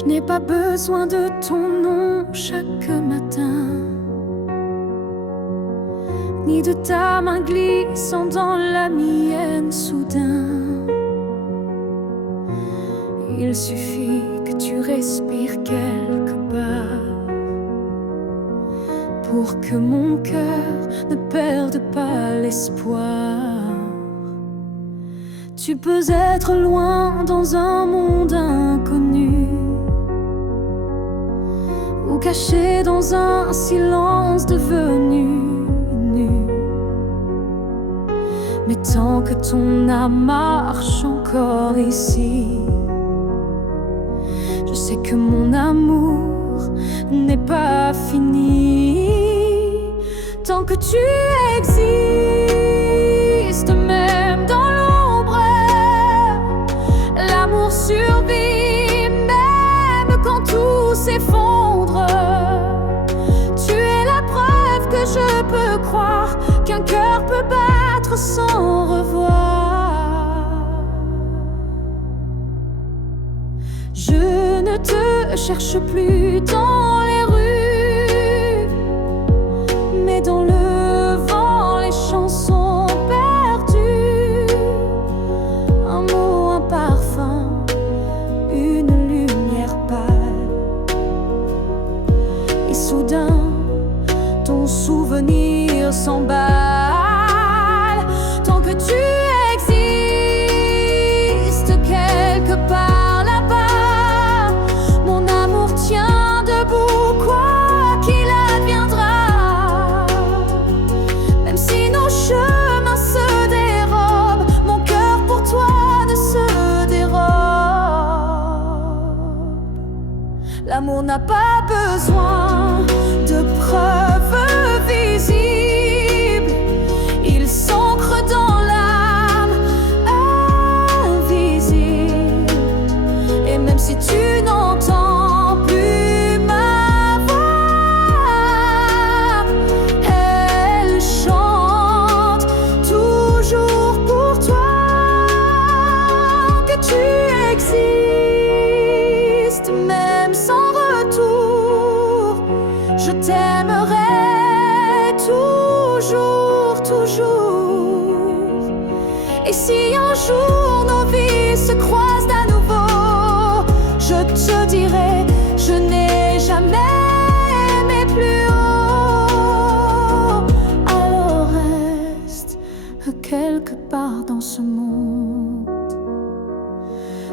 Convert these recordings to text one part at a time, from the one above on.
Je n'ai pas besoin de ton nom chaque matin, ni de ta main glissant dans la mienne soudain. Il suffit que tu respires quelque part pour que mon cœur ne perde pas l'espoir. Tu peux être loin dans un monde inconnu, ou caché dans un silence devenu nu. Mais tant que ton âme marche encore ici, je sais que mon amour n'est pas fini. Tant que tu existes, même dans l'ombre, l'amour survit, même quand tout s'effondre. Tu es la preuve que je peux croire qu'un cœur peut battre sans revoir. Je ne te cherche plus dans les rues, mais dans le vent, les chansons perdues. Un mot, un parfum, une lumière pâle. Et soudain, ton souvenir s'emballe. Tant que tu existes quelque part là-bas, mon amour tient debout, quoi qu'il adviendra. Même si nos chemins se dérobent, mon cœur pour toi ne se dérobe. L'amour n'a pas besoin de preuves visibles, il s'ancre dans l'âme invisible. Et même si tu n'entends plus ma voix, elle chante toujours pour toi. Que tu existes, même sans retour, je t'aimerai toujours, toujours. Et si un jour nos vies se croisent à nouveau, je te dirai, je n'ai jamais aimé plus haut. Alors reste quelque part dans ce monde,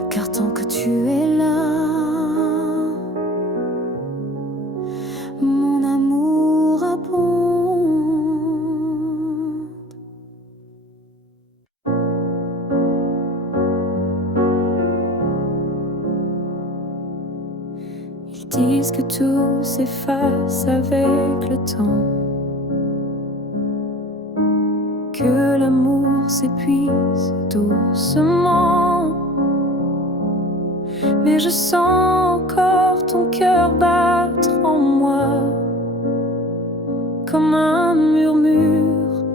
car tant que tu es là, mon amour abonde. Ils disent que tout s'efface avec le temps, que l'amour s'épuise doucement. Mais je sens encore ton cœur battre en moi, comme un murmure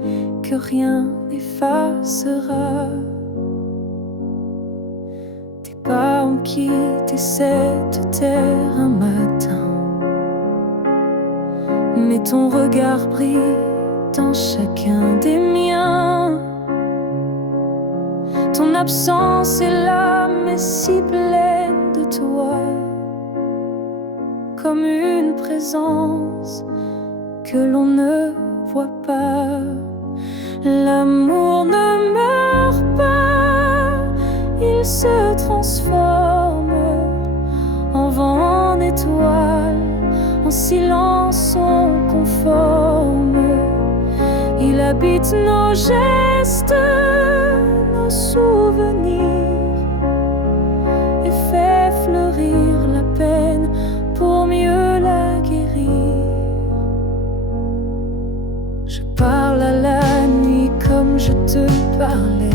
que rien n'effacera. Tes pas ont quitté cette terre un matin, mais ton regard brille dans chacun des miens. Ton absence est là, mais si pleine de toi, comme une présence que l'on ne voit pas. L'amour ne meurt pas, il se transforme en vent, en étoile, en silence, on conforme. Il habite nos gestes, nos souvenirs, et fait fleurir la peine pour mieux la guérir. Je parle à la nuit comme je te parlais,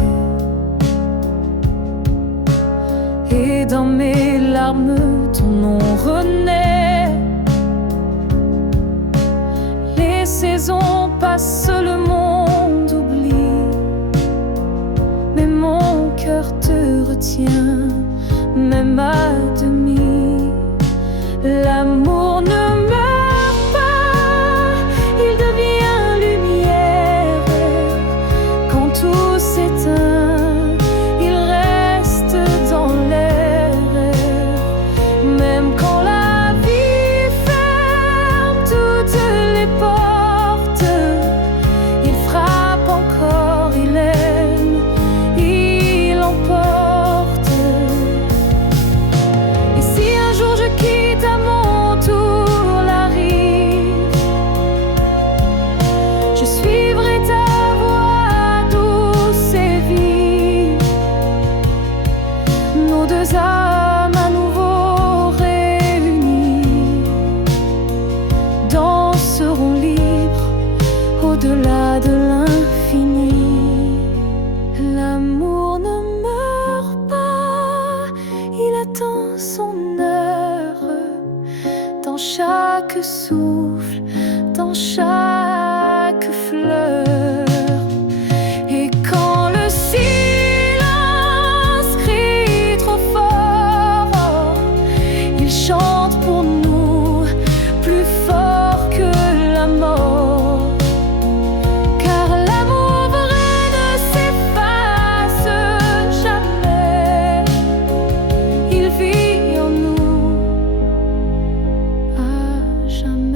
et dans mes larmes ton nom renaît. Les saisons passent, le monde oublie, mais mon cœur te retient, même à demi. serons libres au-delà de l'infini. L'amour ne meurt pas, il attend son heure. Dans chaque souffle, dans chaque fleur. Et quand le silence crie trop fort, il chante pour nous plus fort que la mort. Car l'amour vrai ne s'efface jamais, il vit en nous à jamais.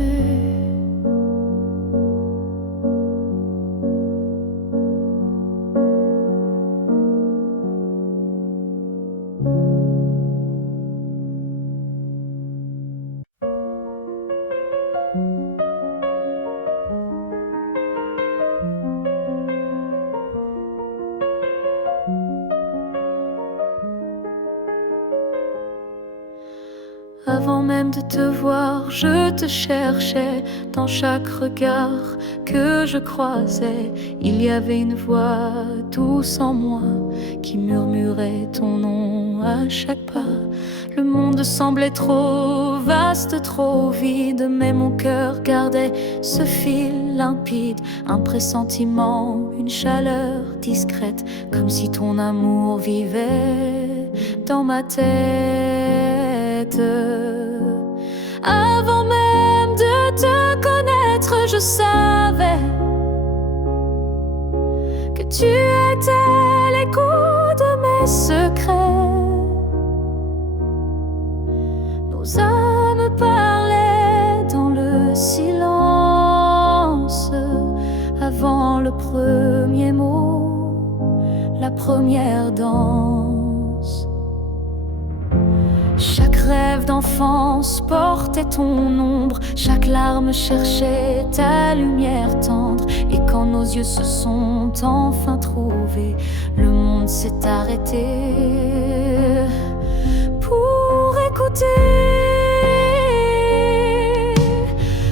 Avant même de te voir, je te cherchais. Dans chaque regard que je croisais, il y avait une voix douce en moi qui murmurait ton nom à chaque pas. Le monde semblait trop vaste, trop vide, mais mon cœur gardait ce fil limpide. Un pressentiment, une chaleur discrète, comme si ton amour vivait dans ma tête. Avant même de te connaître, je savais que tu étais l'écho de mes secrets. Nos âmes parlaient dans le silence, avant le premier mot, la première danse. Chaque rêve d'enfance portait ton ombre, chaque larme cherchait ta lumière tendre. Et quand nos yeux se sont enfin trouvés, le monde s'est arrêté pour écouter.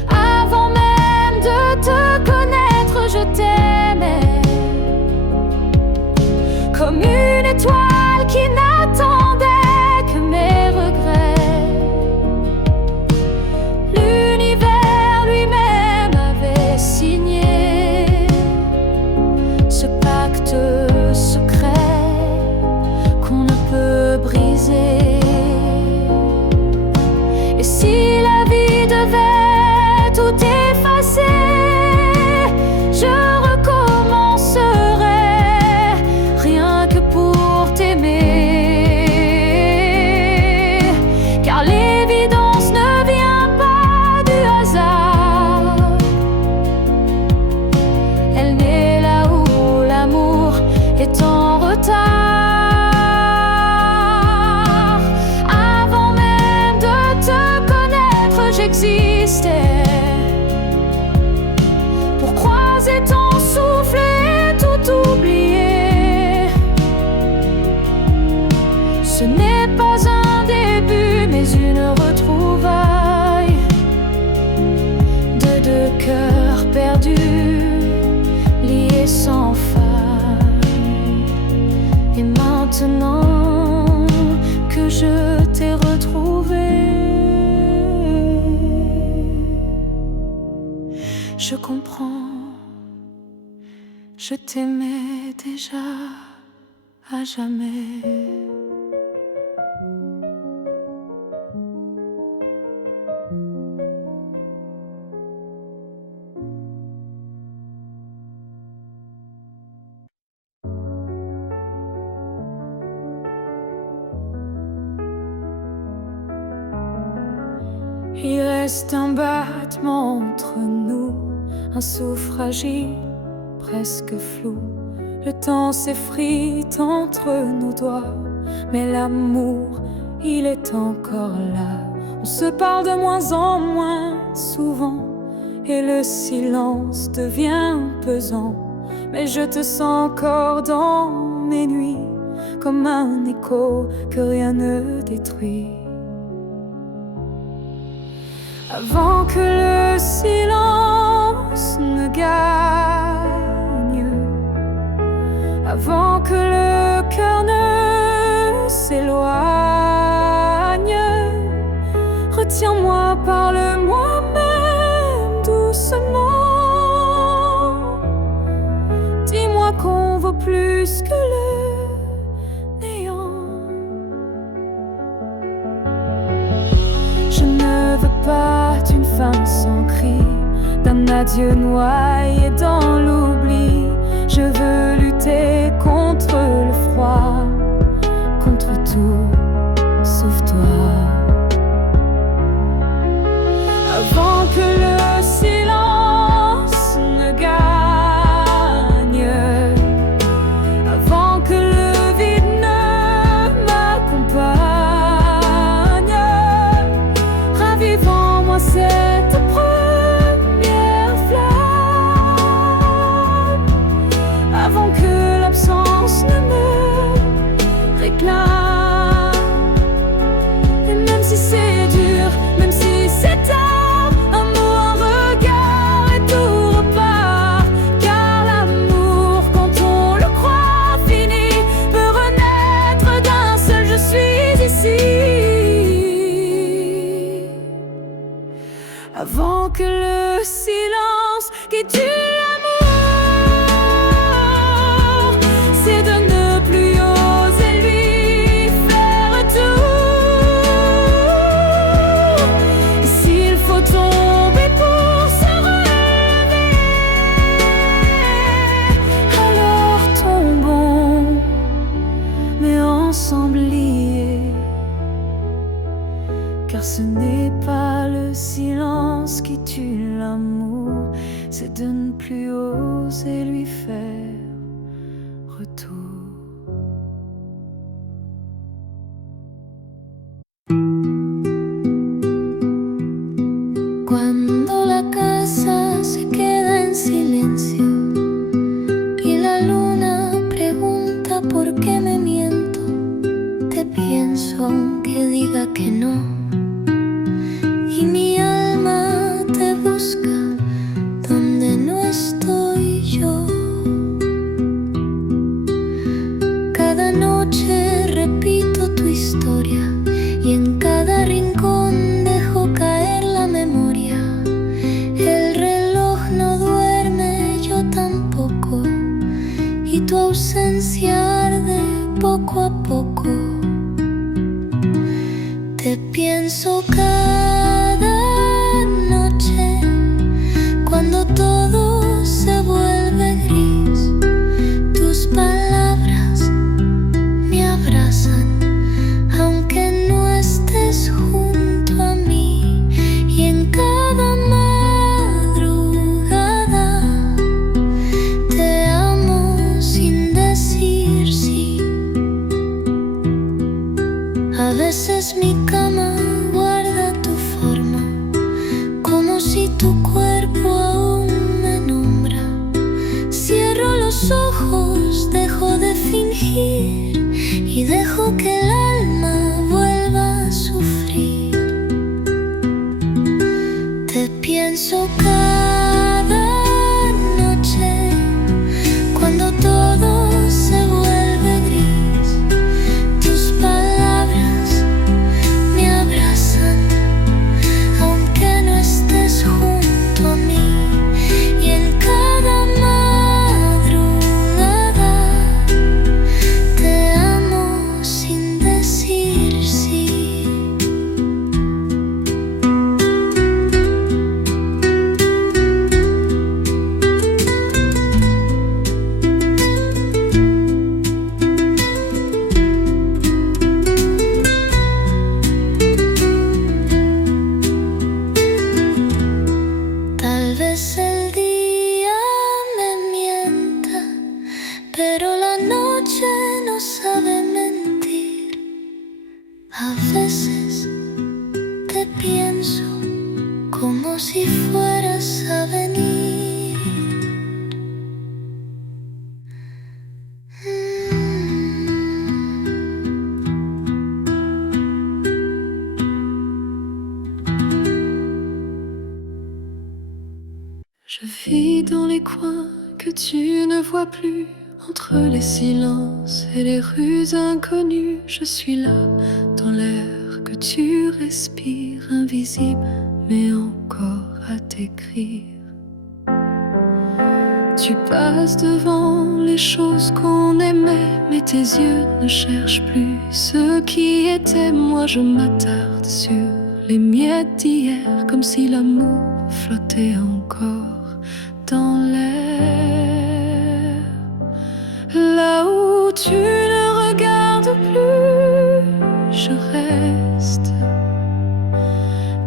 Avant même de te connaître, je t'aimais comme une étoile qui n'attendait que mes regrets. L'univers lui-même avait signé ce pacte secret qu'on ne peut briser. Et si la vie devait tout effacer, je recommencerais rien que pour t'aimer. Car l'évidence ne vient pas du hasard, elle naît là où l'amour est en retard. Avant même de te connaître, j'existais pour croiser ton souffle et tout oublier. Ce n'est pas un début, mais une retrouvaille de deux cœurs perdus, liés sans faille. Et maintenant que je t'ai retrouvé, je comprends, je t'aimais déjà à jamais. Il reste un battement entre nous, un souffle fragile, presque flou. Le temps s'effrite entre nos doigts, mais l'amour, il est encore là. On se parle de moins en moins souvent, et le silence devient pesant. Mais je te sens encore dans mes nuits, comme un écho que rien ne détruit. Avant que le silence adieu noyé dans l'oubli. Je veux lutter contre le froid, contre tout sauf toi. Avant que le silence ne gagne, avant que le vide ne m'accompagne, ravive en moi cette première flamme, avant que l'absence ne me réclame. Et même si c'est dur, même si c'est tard, un mot, un regard et tout repart. Car l'amour, quand on le croit fini, peut renaître d'un seul je suis ici. Avant que le silence qui tue l'amour, c'est de ne plus oser lui faire tout. S'il faut tomber pour se relever, alors tombons, mais ensemble liés. Car ce n'est pas le silence qui tue l'amour, c'est de ne plus oser lui faire retour. Cuando la casa se queda en silencio y la luna pregunta por qué me miento, te pienso aunque diga que no. Y mi alma te busca donde no estoy yo. Cada noche repito tu historia y en cada rincón dejo caer la memoria. El reloj no duerme, yo tampoco, y tu ausencia arde poco a poco. Te pienso cada noche cuando todo se vuelve gris. Tus palabras me abrazan aunque no estés junto a mí. Y en cada madrugada te amo sin decir sí. A veces mi cama guarda tu forma, como si tu cuerpo aún me nombra. Cierro los ojos, dejo de fingir y dejo que el alma vuelva a sufrir. Te pienso cada noche cuando todo se vuelve gris. Tus palabras me abrazan aunque no estés junto a mí. Y en cada madrugada te amo sin decir sí. Tal vez el día me mienta, pero la noche no sabe mentir. A veces te pienso como si fueras a venir. Je vis dans les coins que tu ne vois plus, entre les silences et les rues inconnues. Je suis là, dans l'air que tu respires, invisible mais encore à t'écrire. Tu passes devant les choses qu'on aimait, mais tes yeux ne cherchent plus ce qui était. Moi je m'attarde sur les miettes d'hier, comme si l'amour flotter encore dans l'air. Là où tu ne regardes plus, je reste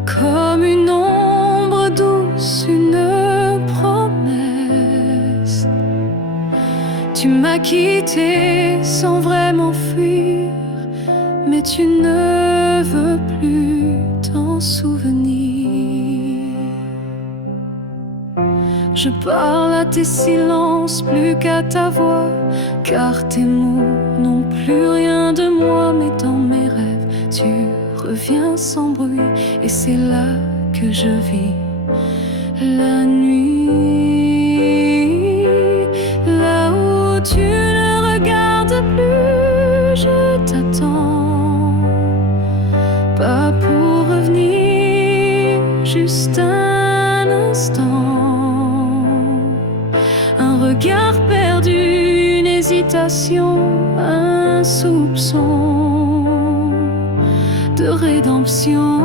comme une ombre douce, une promesse. Tu m'as quitté sans vraiment fuir, mais tu ne veux plus t'en souvenir. Je parle à tes silences plus qu'à ta voix, car tes mots n'ont plus rien de moi. Mais dans mes rêves, tu reviens sans bruit, et c'est là que je vis la nuit. Là où tu ne regardes plus, je t'attends, pas pour revenir, juste un instant. Un regard perdu, une hésitation, un soupçon de rédemption.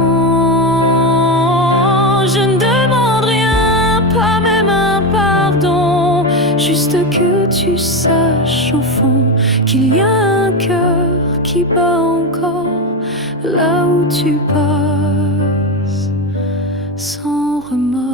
Je ne demande rien, pas même un pardon, juste que tu saches au fond qu'il y a un cœur qui bat encore là où tu passes sans remords.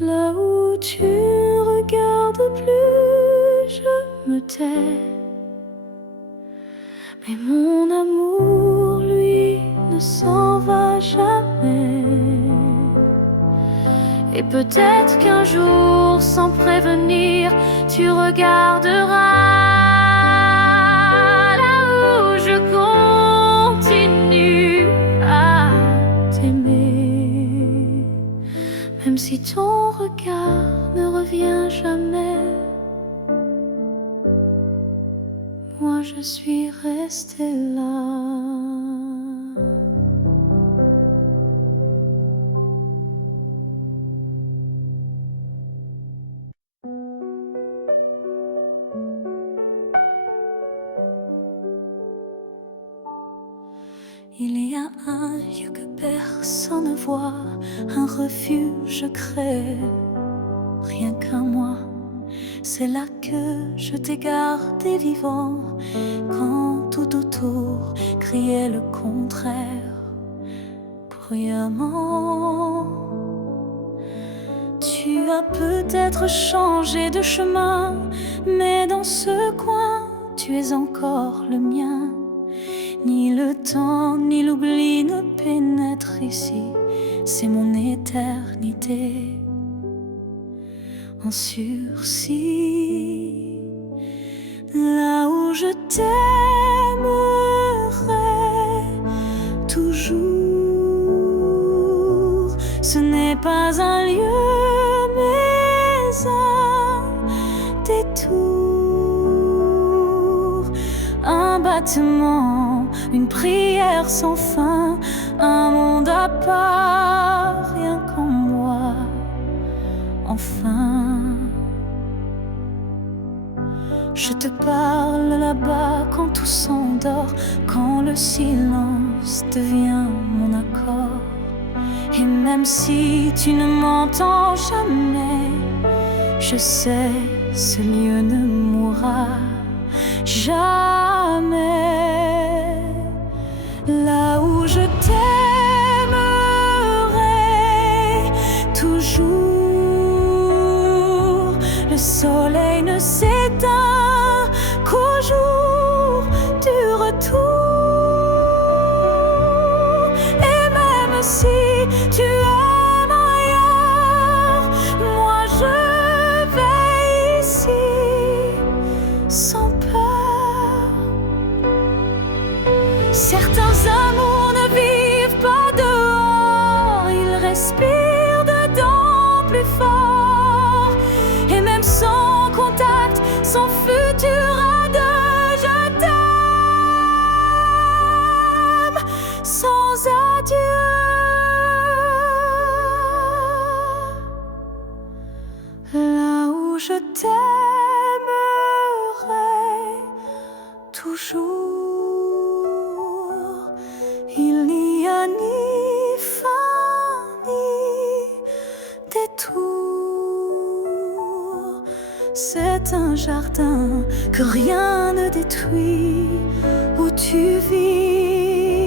Là où tu ne regardes plus, je me tais. Mais mon amour, lui, ne s'en va jamais. Et peut-être qu'un jour, sans prévenir, tu regarderas là où je continue à t'aimer. Même si ton regard ne revient jamais, moi je suis restée là. Il y a un lieu que personne ne voit, un refuge crée, rien qu'un moi. C'est là que je t'ai gardé vivant, quand tout autour criait le contraire, bruyamment. Tu as peut-être changé de chemin, mais dans ce coin, tu es encore le mien. Ni le temps, ni l'oubli ne pénètrent ici, c'est mon éternité en sursis. Là où je t'aimerai toujours, ce n'est pas un lieu, mais un détour, un battement, une prière sans fin, un monde à part, rien qu'en moi, enfin. Je te parle là-bas quand tout s'endort, quand le silence devient mon accord. Et même si tu ne m'entends jamais, je sais, ce lieu ne mourra jamais. Là où je t'aimerai toujours, le soleil ne s'éteint qu'au jour du retour. Et même si tu aimes ailleurs, moi je vais ici sans peur. toujours. Il n'y a ni fin ni détour. C'est un jardin que rien ne détruit, où tu vis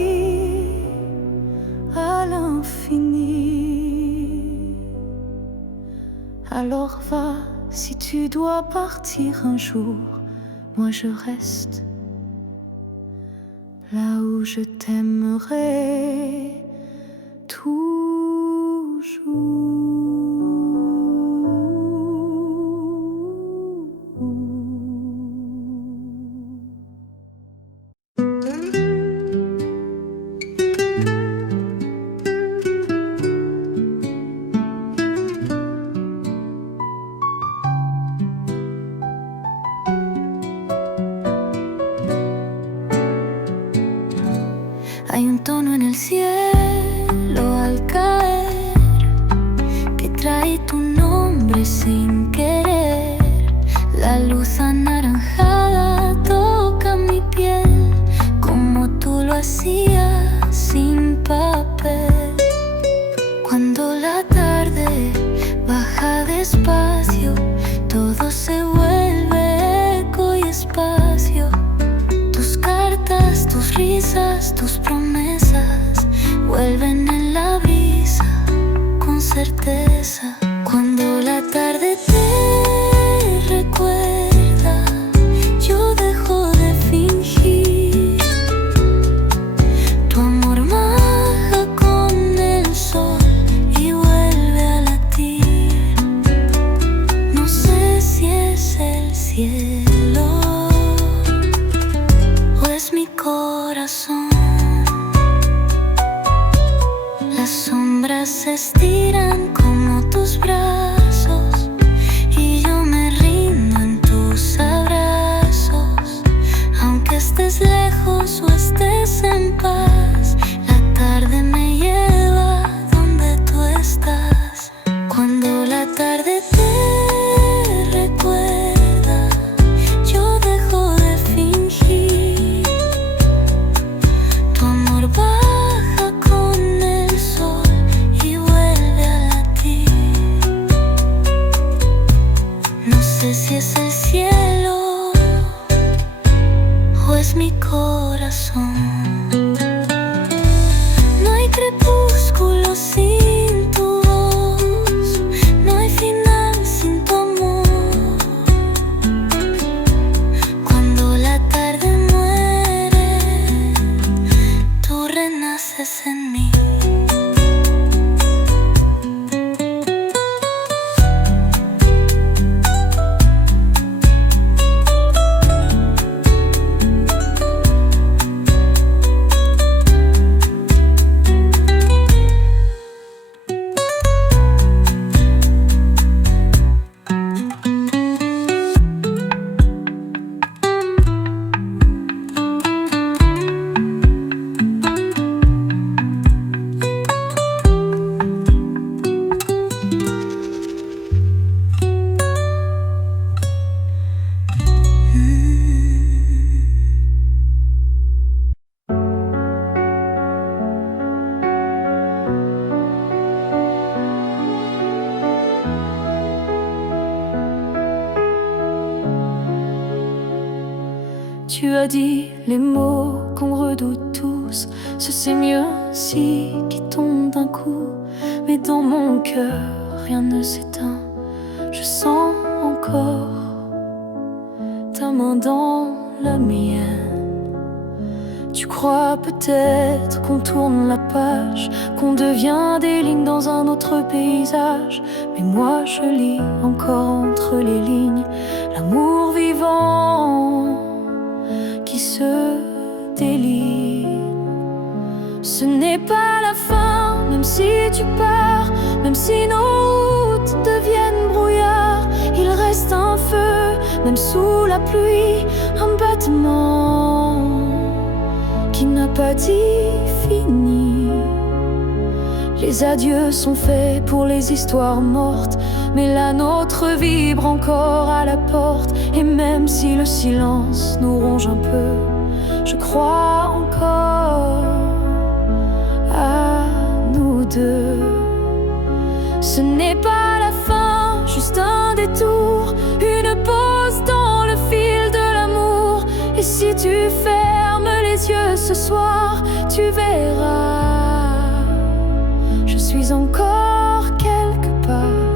à l'infini. Alors va, si tu dois partir un jour, moi je reste là où je t'aimerai Hay un tono en el cielo al caer que trae tu nombre sin querer. La luz anaranjada toca mi piel como tú lo hacías sin papel. Cuando la tarde baja despacio, todo se vuelve eco y espacio. Tus cartas, tus risas, tus promesas vuelven en la brisa con certeza. Cuando la tarde te recuerda, yo dejo de fingir. Tu amor baja con el sol y vuelve a latir. No sé si es el cielo o es mi corazón. Las sombras se estiran como tus brazos y yo me rindo en tus abrazos. Aunque estés lejos o estés en paz, la tarde me lleva donde tú estás. Cuando la tarde te recuerda, yo dejo de fingir. Tu amor baja con el sol y vuelve a latir. No sé si es el cielo o es mi corazón. No hay crepúsculo sin tu voz, no hay final sin tu amor. Cuando la tarde muere, tú renaces en mí. Tu as dit les mots qu'on redoute tous, c'est mieux ainsi qui tombe d'un coup. Mais dans mon cœur, rien ne s'éteint. Je sens encore ta main dans la mienne. Tu crois peut-être qu'on tourne la page, qu'on devient des lignes dans un autre paysage. Mais moi je lis encore entre les lignes l'amour vivant qui se délie. Ce n'est pas la fin, même si tu pars, même si nos routes deviennent brouillard. Il reste un feu, même sous la pluie, un battement qui n'a pas dit fini. Les adieux sont faits pour les histoires mortes, mais la nôtre vibre encore à la porte. Et même si le silence nous ronge un peu, Je crois encore à nous deux. Ce n'est pas la fin, juste un détour, une pause dans le fil de l'amour. Et si tu fermes les yeux ce soir, tu verras, je suis encore quelque part.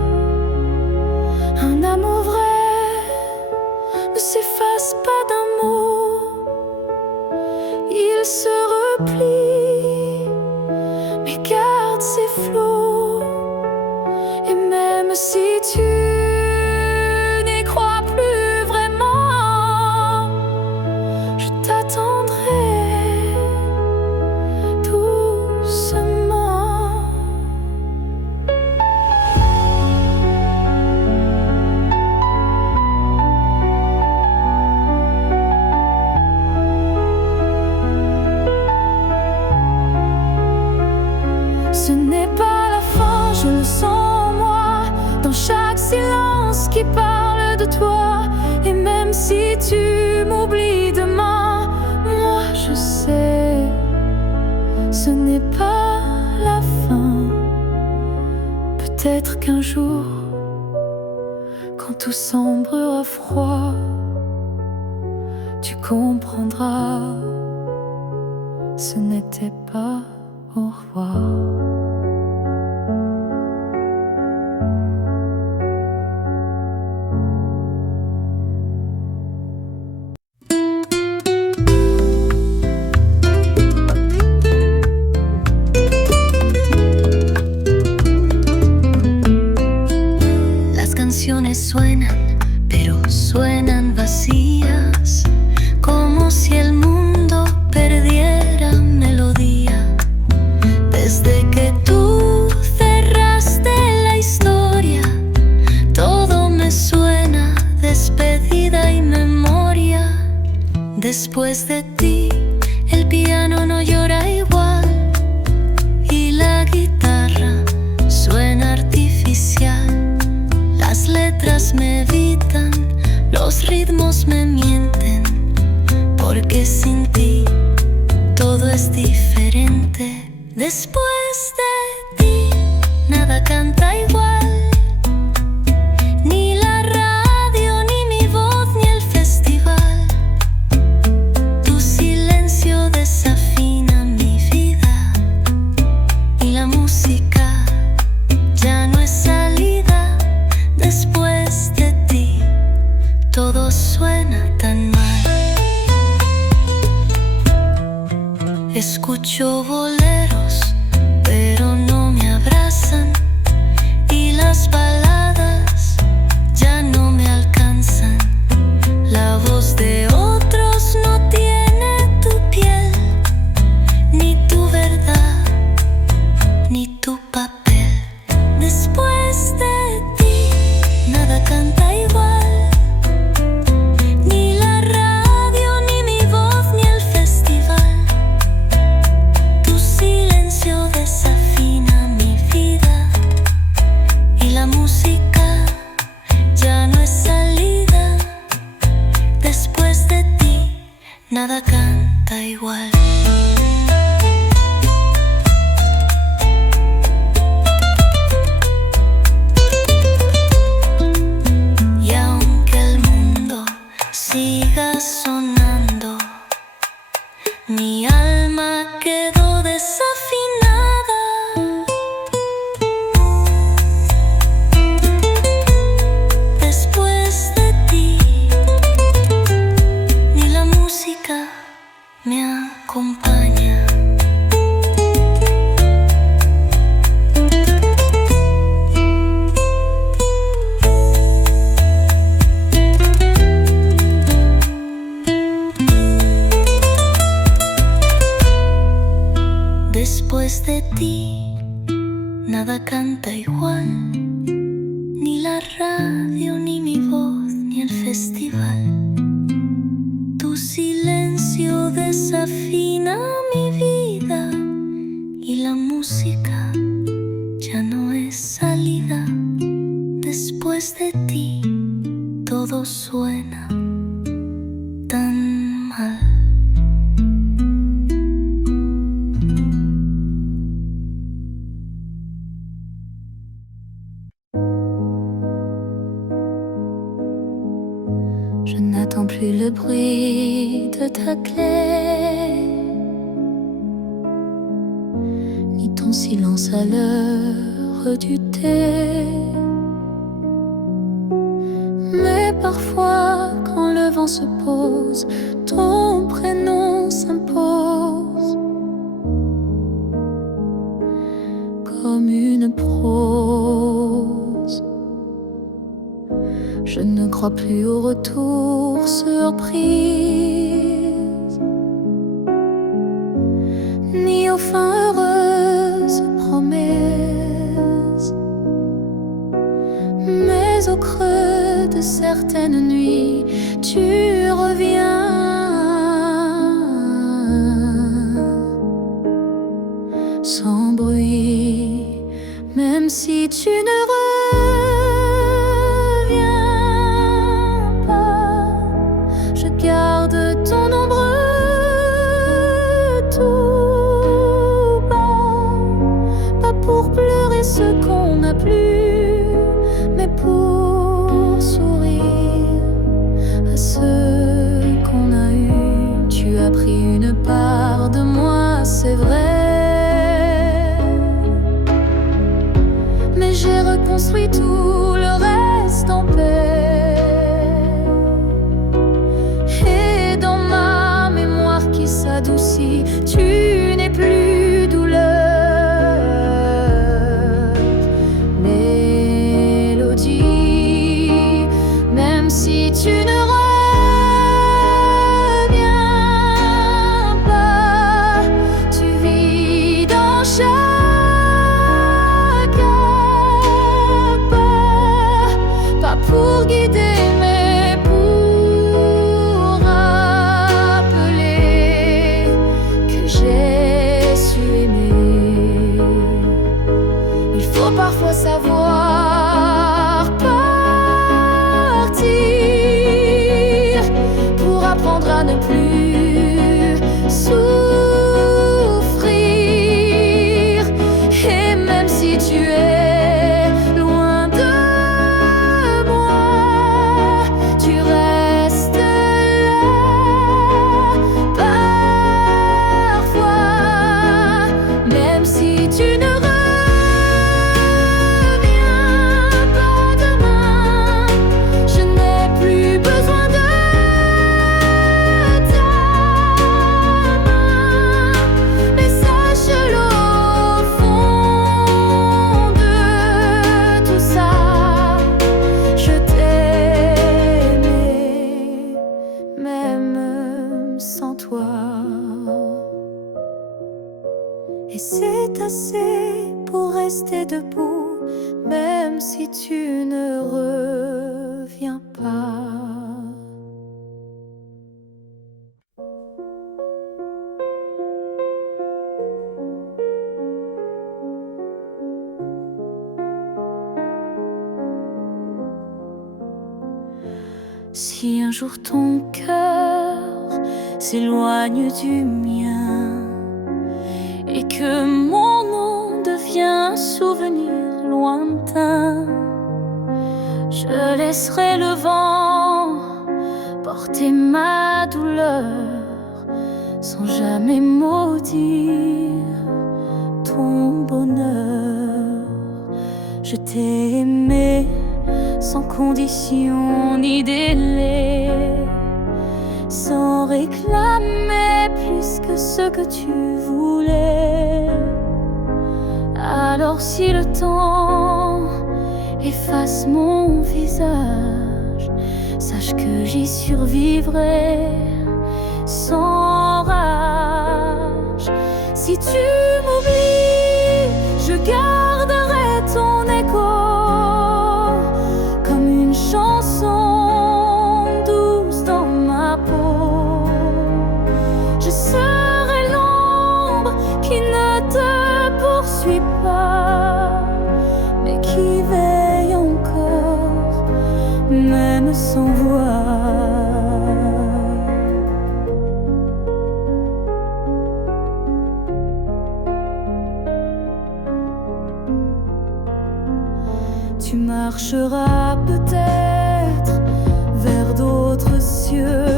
Un amour vrai ne s'efface pas d'un mot, il se replie, mais garde ses flots. Et même si tu n'y crois plus vraiment, je t'attendrai doucement. Ce n'est pas la fin, je le sens. Dans chaque silence qui parle de toi. Et même si tu m'oublies demain, moi je sais, ce n'est pas la fin. Peut-être qu'un jour, quand tout semblera froid, tu comprendras, ce n'était pas au revoir. Suenan, pero suenan vacías, como si el mundo perdiera melodía. Desde que tú cerraste la historia, todo me suena despedida y memoria. Después de ti, el piano no llora igual y la guitarra suena artificial. Las letras me evitan, los ritmos me mienten, porque sin ti todo es diferente. Después de ti nada canta igual, ni la radio, ni mi voz, ni el festival. Tu silencio desafina mi vida y la música ya no es salida. Después de ti, todo suena tan mal. Escucho boleros, pero no me abrazan, y las baladas ya no me alcanzan. La voz de otros no tiene tu piel, ni tu verdad, ni tu papel. Después de nada canta igual, ni la radio, ni mi voz, ni el festival. Tu silencio desafina mi vida y la música ya no es salida. Después de ti, nada canta igual. Siga sonando, mi alma quedó desafinada. Después de ti, ni la música me acompaña. Después de ti, nada canta igual, ni la radio, ni mi voz, ni el festival. Tu silencio desafina mi vida y la música ya no es salida. Después de ti, todo suena tan mal. plus le bruit de ta clé, ni ton silence à l'heure du thé. Mais parfois, quand le vent se pose, ton prénom s'impose comme une prose. Je ne crois plus au retour surprise, ni aux fins heureuses promesses, mais au creux de certaines nuits, tu reviens sans bruit, même si tu ne reviens pas. Je garde ton ombre tout bas, pas pour pleurer ce qu'on n'a plus, mais pour sourire à ce qu'on a eu. Tu as pris une part de moi, c'est vrai, mais j'ai reconstruit tout le reste en paix. Et dans ma mémoire qui s'adoucit, tu n'es plus douleur, mélodie. Même si tu ne reviens pas, tu vis dans chaque pas, pas pour guider mais pour rappeler que j'ai su aimer. Il faut parfois savoir partir pour apprendre à ne plus souffrir. Et même si tu es loin de moi, tu restes là. Parfois, même si tu ne reviens pas demain, je n'ai plus besoin de ta main. Mais sache-le, au fond de tout ça, je t'ai aimé, même sans toi. Et c'est assez pour rester debout, même si tu ne reviens pas. Si un jour ton cœur s'éloigne du mien et que mon nom devient un souvenir lointain, je laisserai le vent porter ma douleur sans jamais maudire ton bonheur. Je t'ai aimé sans condition ni délai, sans réclamer plus que ce que tu voulais. Alors si le temps efface mon visage, sache que j'y survivrai sans rage. Si tu m'oublies, je garderai ton écho comme une chanson douce dans ma peau. Je serai l'ombre qui ne te poursuit pas, mais qui veille encore, même sans voix. Tu marcheras peut-être vers d'autres cieux,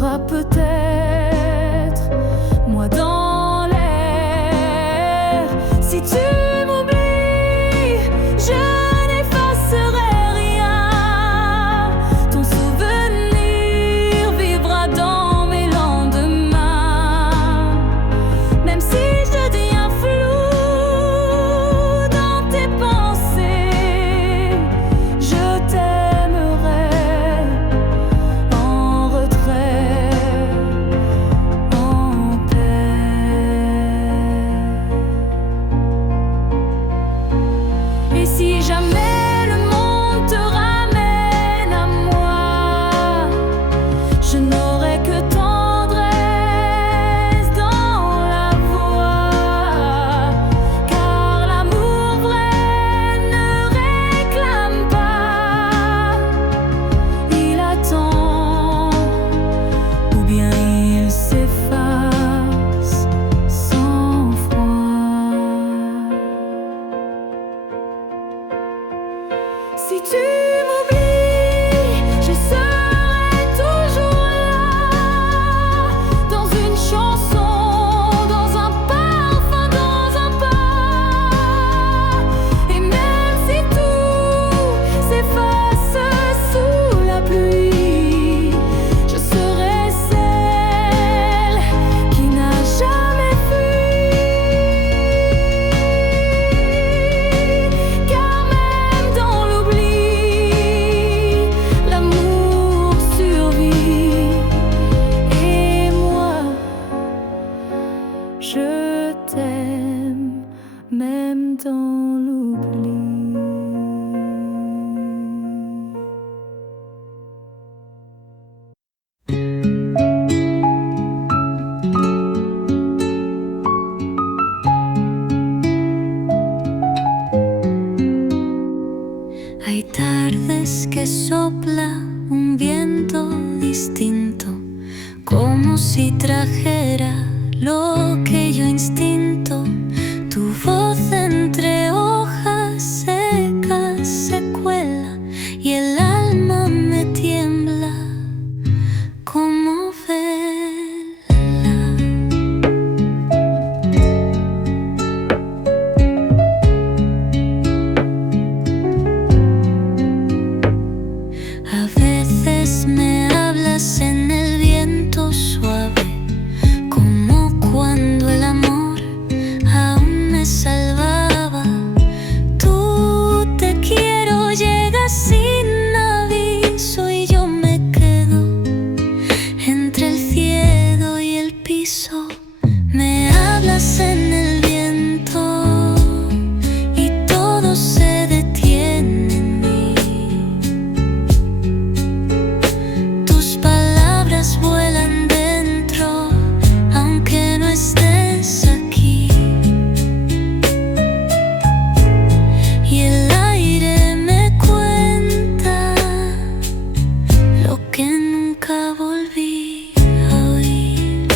sera peut-être moi dans l'air. Si tu m'oublies, je n'effacerai rien. Ton souvenir vivra dans mes lendemains. Même si je deviens flou dans tes pensées, je t'aimerai en retrait, en paix. Et si jamais le monde te ramène à moi, je n'aurai que tendresse dans la voix, car l'amour vrai ne réclame pas, il attend, ou bien il s'efface sans froid. Si tu m'oublies, je serai toujours là, dans une chanson, dans un parfum, dans un pas. Et même si tout s'efface sous la pluie, je serai celle qui n'a jamais fui. Car même dans l'oubli, l'amour survit. Et moi, je t'aime même dans l'oubli. Hay tardes que sopla un viento distinto, como si trajera lo que yo instinto. Tu voz entre hojas secas se cuela y el alma me tiembla como vela. A veces me hablas en el viento suave, como cuando el amor aún me salvaba. Tú te quiero, llegas sin aviso y yo me quedo entre el cielo y el piso. Me hablas en el viento y todo se detiene en mí. Tus palabras vuelan dentro, aunque no estés aquí. Y el aire me cuenta lo que nunca volví a oír.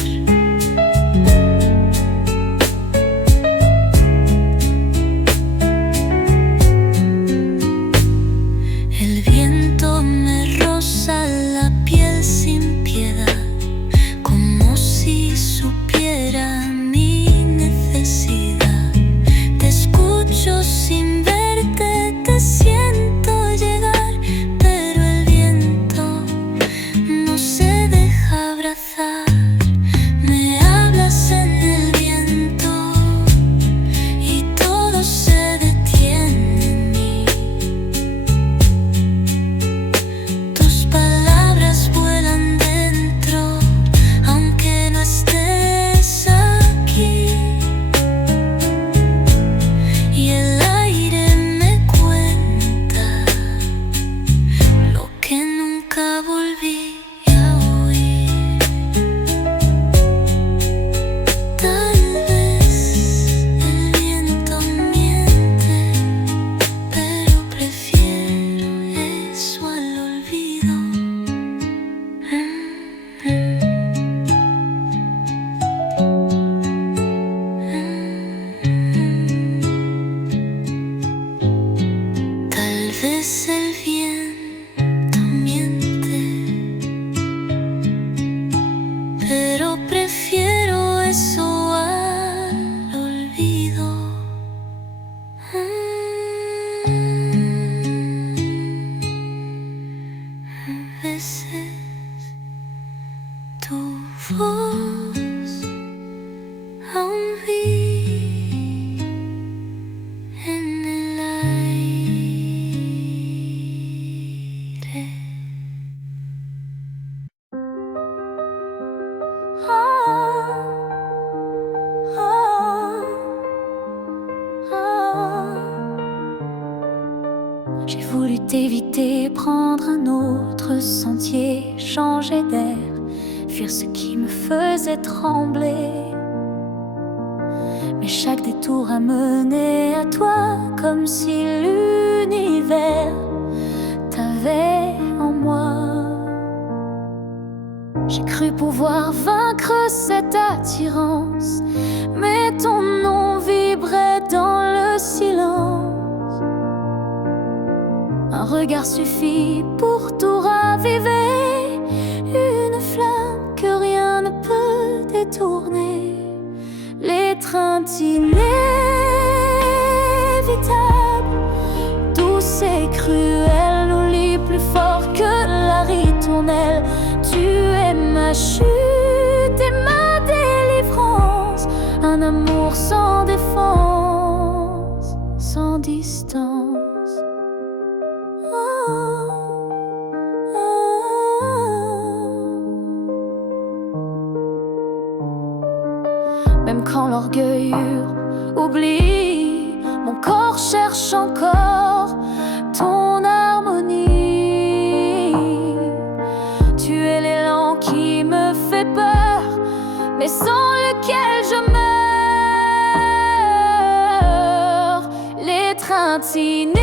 tu voz aún vive en el aire. J'ai voulu t'éviter, prendre un autre sentier, changer d'air, fuir ce qui me faisait trembler. Mais chaque détour a mené à toi, comme si l'univers t'avait en moi. J'ai cru pouvoir vaincre cette attirance, mais ton nom vibrait dans le silence. Un regard suffit pour tout raviver, une flamme que rien ne peut détourner. L'étreinte inévitable, douce et cruelle, nous lie plus fort que la ritournelle. Tu es ma chute et ma délivrance, un amour sans défense, sans distance. Même quand l'orgueil hurle, oublie, mon corps cherche encore ton harmonie. Tu es l'élan qui me fait peur, mais sans lequel je meurs. L'étreinte inévitable,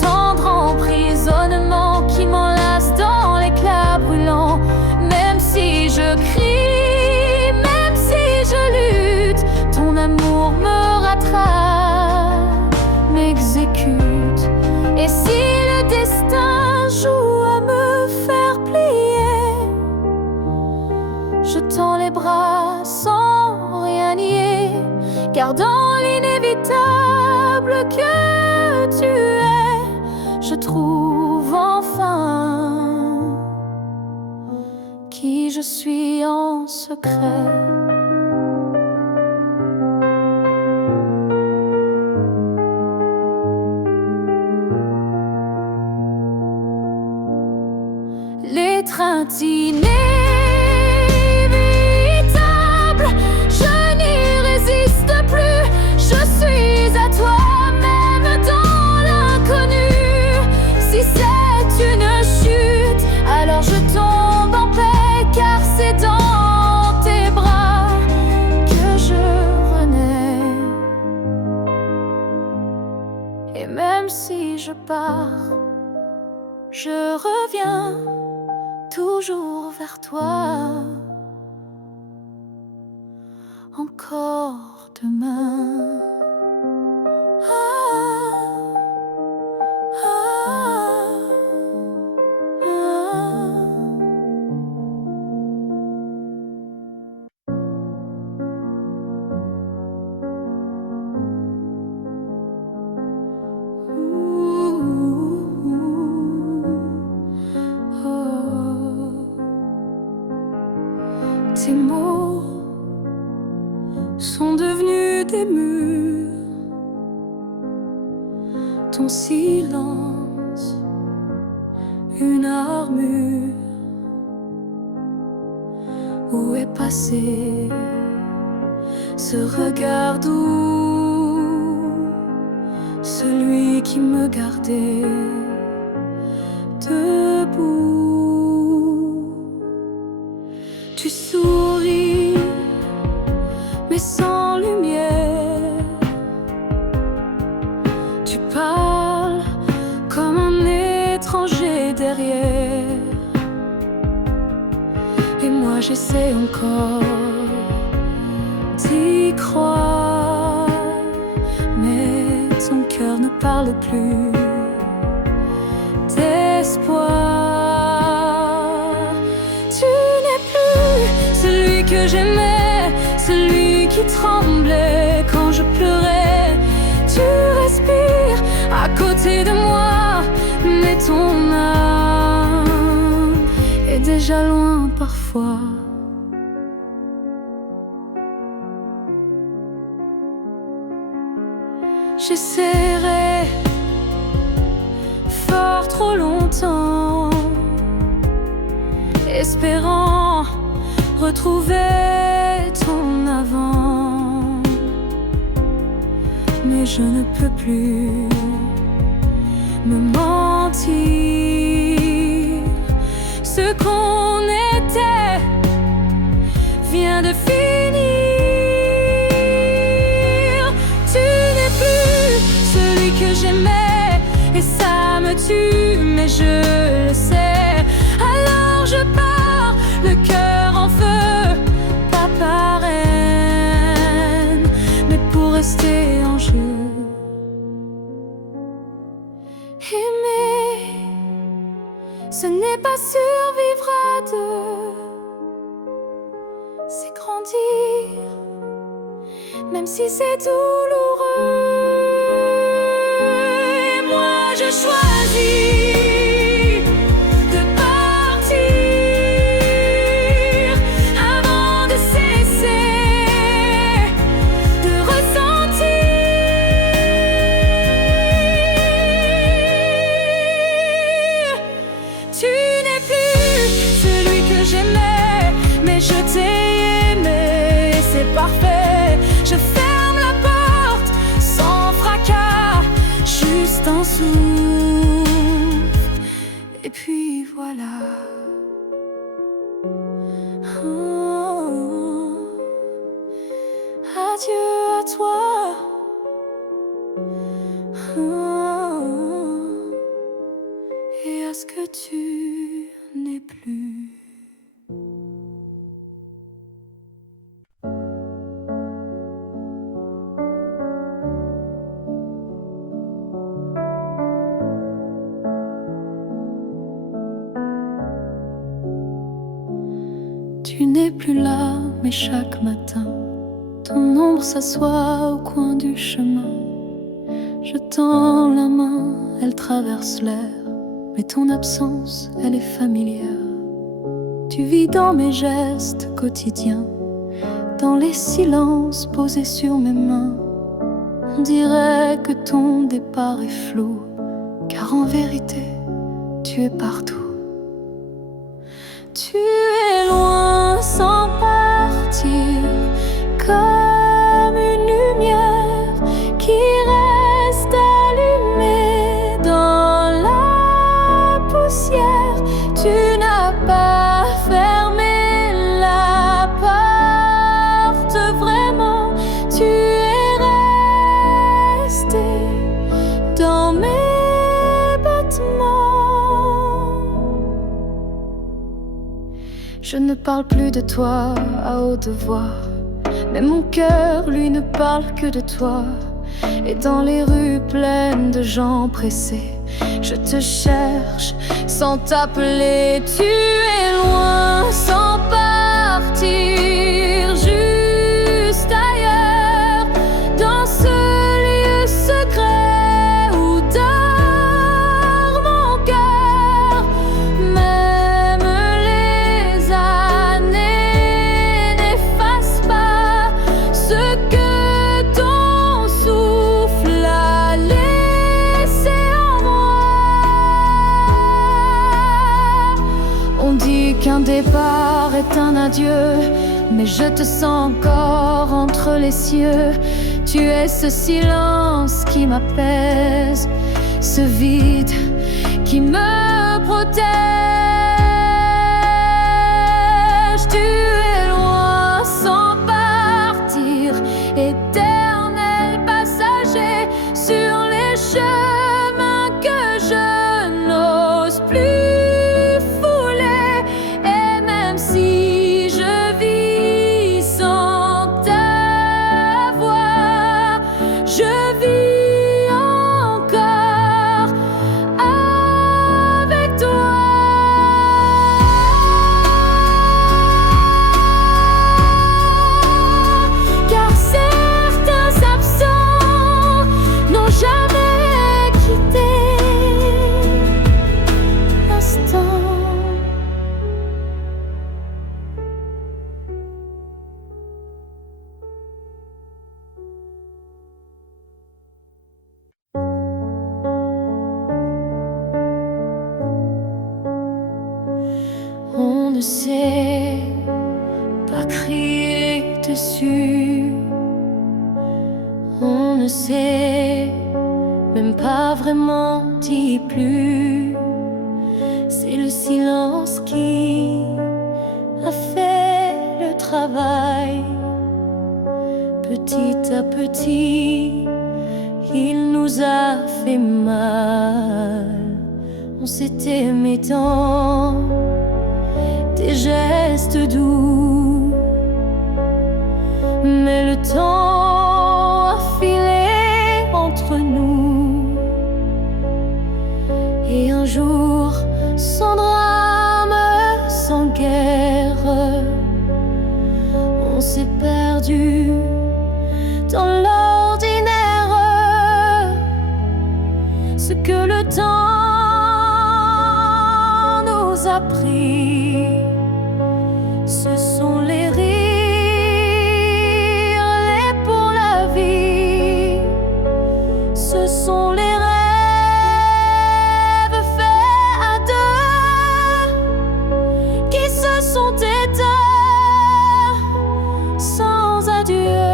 tendre emprisonnement qui m'enlace dans l'éclat brûlant. Même si je crie, même si je lutte, ton amour me rattrape, m'exécute. Et si le destin joue à me faire plier, je tends les bras sans rien nier, car dans l'inévitable que tu es, je trouve enfin qui je suis en secret. L'étreinte inévitable, je n'y résiste plus. Je suis à toi, même dans l'inconnu. Si c'est une chute, alors je tombe en paix, car c'est dans tes bras que je renais. Et même si je pars, je reviens toujours vers toi, encore demain. Tes mots sont devenus des murs, ton silence une armure. Où est passé ce regard doux, celui qui me gardait debout? Tu souris, mais sans lumière. Tu parles comme un étranger derrière. Et moi j'essaie encore d'y croire, mais ton cœur ne parle plus d'espoir. Que j'aimais, celui qui tremblait quand je pleurais. Tu respires à côté de moi, mais ton âme déjà loin parfois. J'essaierai fort trop longtemps, espérant retrouver ton avant. Mais je ne peux plus me mentir. Ce qu'on était vient de finir. Tu n'es plus celui que j'aimais et ça me tue, mais je le sais. Alors je pars, le cœur en feu, pas par haine, mais pour rester en jeu. Aimer, ce n'est pas survivre à deux, c'est grandir, même si c'est douloureux. Et moi je choisis de partir avant de cesser de ressentir. Tu n'es plus celui que j'aimais, mais je t'ai aimé, c'est parfait. Je ferme la porte sans fracas, juste un souffle, et puis voilà. Oh, adieu à toi. Oh, et à ce que tu n'es plus. Tu n'es plus là, mais chaque matin, ton ombre s'assoit au coin du chemin. Je tends la main, elle traverse l'air, mais ton absence, elle est familière. Tu vis dans mes gestes quotidiens, dans les silences posés sur mes mains. On dirait que ton départ est flou, car en vérité, tu es partout. Tu es loin sans partir, comme une lumière qui reste allumée dans la poussière. Tu n'as pas fermé la porte vraiment, tu es resté dans mes battements. Je ne parle plus de toi à haute voix, mais mon cœur, lui, ne parle que de toi. Et dans les rues pleines de gens pressés, je te cherche sans t'appeler. Tu es loin sans partir, juste ailleurs, dans ce lieu secret où dort mon cœur. Même les années n'effacent pas ce que ton souffle a laissé en moi. On dit qu'un départ est un adieu, mais je te sens encore entre les cieux. Tu es ce silence qui m'apaise, ce vide qui me protège. Tu es loin sans partir, éternel passager sur les chemins que je n'ose plus fouler. Et même si je vis sans ta voix, je vis encore avec toi. On ne sait pas crier dessus. On ne sait même pas vraiment dit plus. C'est le silence qui a fait le travail. Petit à petit, il nous a fait mal. On s'est aimé dans des gestes doux, mais le temps a filé entre nous. Et un jour, sans drame, sans guerre, on s'est perdu dans l'ordinaire. Ce que le temps nous a pris, ce sont les rires, les pour la vie. Ce sont les rêves faits à deux qui se sont éteints sans adieu.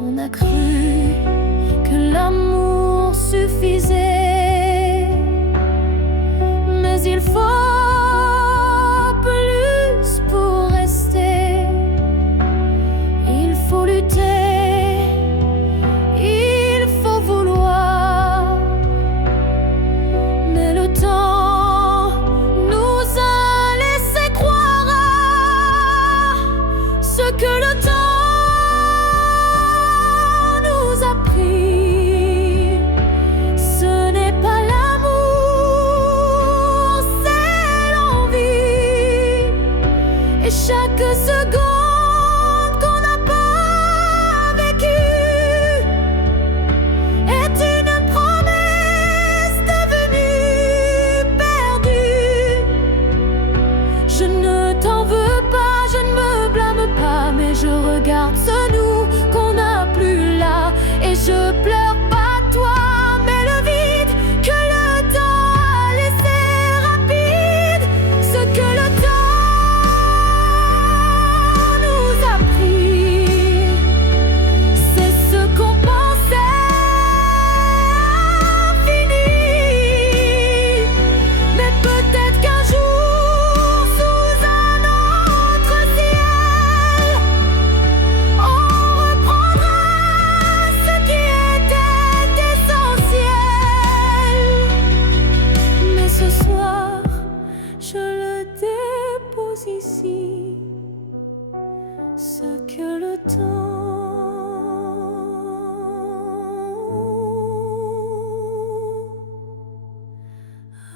On a cru que l'amour suffisait, mais il faut plus pour rester. Il faut lutter, il faut vouloir, mais le temps nous a laissé croire à ce que le temps nous a pris. Ce n'est pas l'amour, c'est l'envie. Et chaque seconde qu'on n'a pas vécue est une promesse devenue perdue. Je ne t'en veux pas, je ne me blâme pas, mais je regarde ce nous qu'on n'a plus là. Et je pleure pas toi, mais le vide que le temps a laissé rapide. Ce que le temps nous a pris, c'est ce qu'on pensait fini. Mais peut-être qu'un jour, sous un autre ciel, on reprendra ce qui était essentiel. Mais ce soir, je le dépose ici. Ce que le temps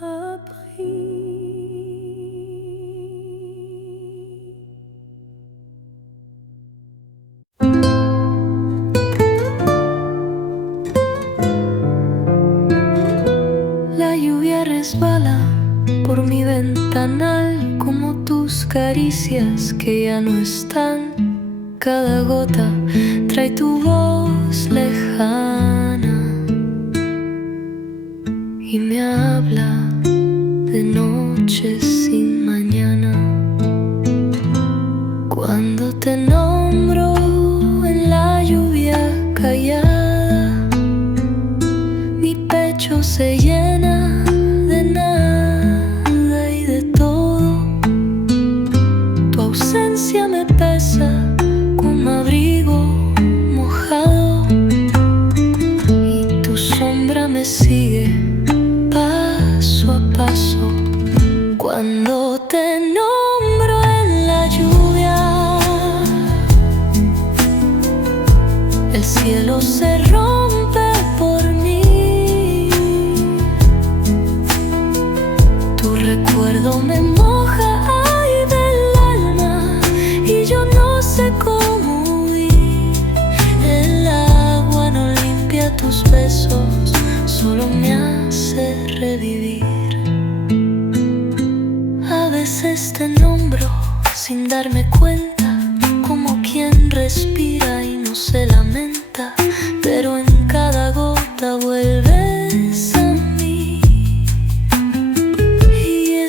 a pris. La lluvia resbala por mi ventanal como tus caricias que ya no están. Cada gota trae tu voz lejana y me habla de noches sin mañana. Cuando te nombro en la lluvia callada, mi pecho se llena de nada y de todo. Tu ausencia me pesa como abrigo mojado y tu sombra me sigue paso a paso. Cuando te nombro en la lluvia, el cielo se rompe por mí. Tu recuerdo me moja ay del alma y yo no sé cómo huir. El agua no limpia tus besos, solo me hace revivir. A veces te nombro sin darme cuenta, como quien respira y no se lamenta, pero en cada gota vuelves a mí. Y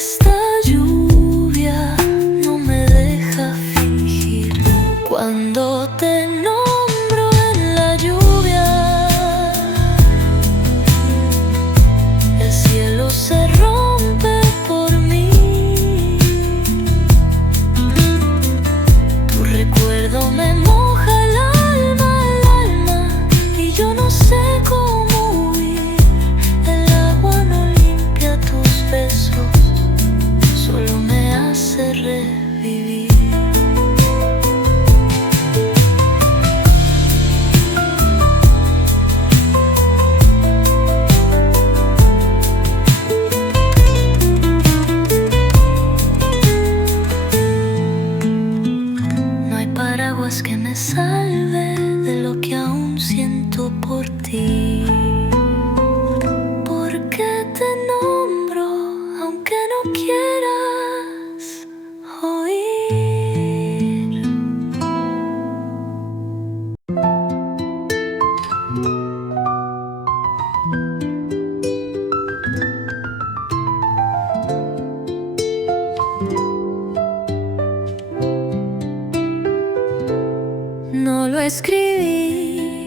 escribí,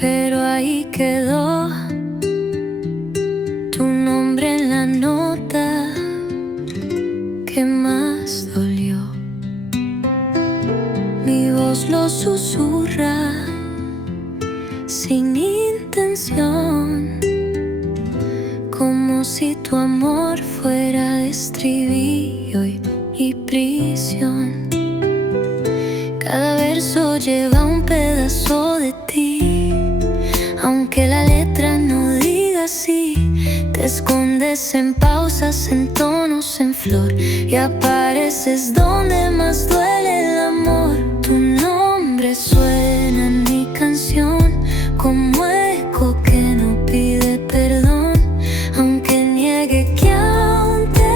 pero ahí quedó tu nombre en la nota que más dolió. Mi voz lo susurra sin intención, como si tu amor fuera estribillo y prisión. Cada verso lleva un pedazo de ti, aunque la letra no diga así. Te escondes en pausas, en tonos, en flor, y apareces donde más duele el amor. Tu nombre suena en mi canción como eco que no pide perdón, aunque niegue que aún te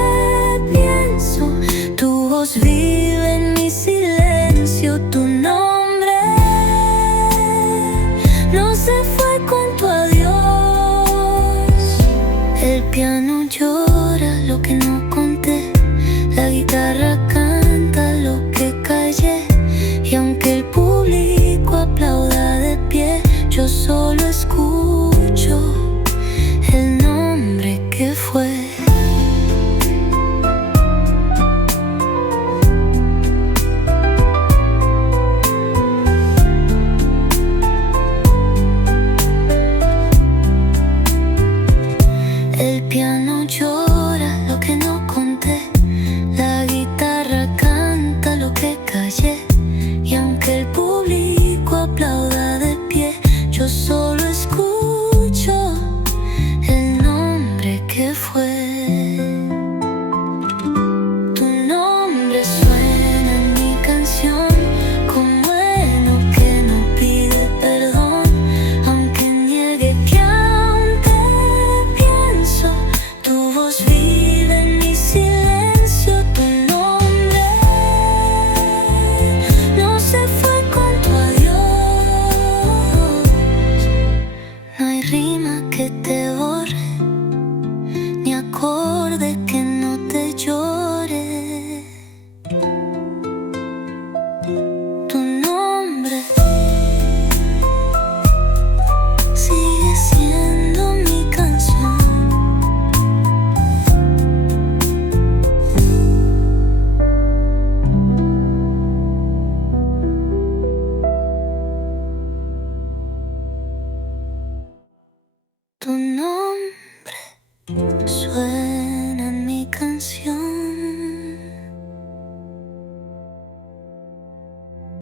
pienso. Tu voz vive en mi silencio. Tu nombre no se fue con tu adiós. El piano llora lo que no conté, la guitarra canta lo que callé, y aunque el público aplauda de pie, yo solo escucho el nombre que fue. El piano llora lo que no conté, la guitarra canta lo que callé, y aunque el público aplauda de pie, yo solo escucho el nombre que fue. Tu nombre suena en mi canción como heno que no pide perdón, aunque niegue que aún te pienso. Tu voz vive en mi silencio. Tu nombre no se fue con tu adiós. No hay rima que te borre, ni acorde